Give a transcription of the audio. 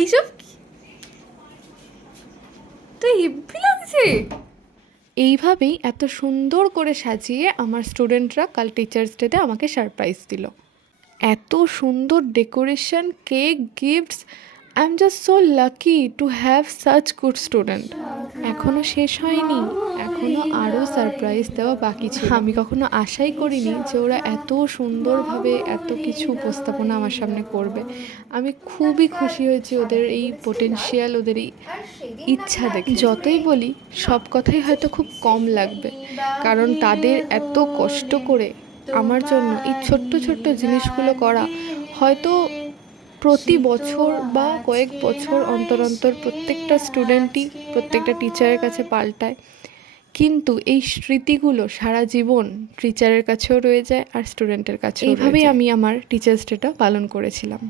এইসব তো হেব্বি লাগছে। এইভাবেই এত সুন্দর করে সাজিয়ে আমার স্টুডেন্টরা কাল টিচার্স ডেতে আমাকে সারপ্রাইজ দিল। এত সুন্দর decoration, cake, gifts. I am just so lucky to have such good student. এখনও শেষ হয়নি, এখনও আরও সারপ্রাইজ দেওয়া বাকি ছিল। আমি কখনো আশাই করিনি যে ওরা এত সুন্দরভাবে এত কিছু উপস্থাপনা আমার সামনে করবে। আমি খুবই খুশি হয়েছি ওদের এই পোটেনশিয়াল, ওদের এই ইচ্ছা দেখে। যতই বলি সব কথাই হয়তো খুব কম লাগবে, কারণ তাদের এত কষ্ট করে আমার জন্য এই ছোট্ট ছোট্ট জিনিসগুলো করা হয়তো প্রতি বছর বা কয়েক বছর অন্তর অন্তর প্রত্যেকটা স্টুডেন্টই প্রত্যেকটা টিচারের কাছে পাল্টায়, কিন্তু এই স্মৃতিগুলো সারা জীবন টিচারের কাছেও রয়ে যায় আর স্টুডেন্টের কাছেও। এইভাবেই আমি আমার টিচার্স ডেটা পালন করেছিলাম।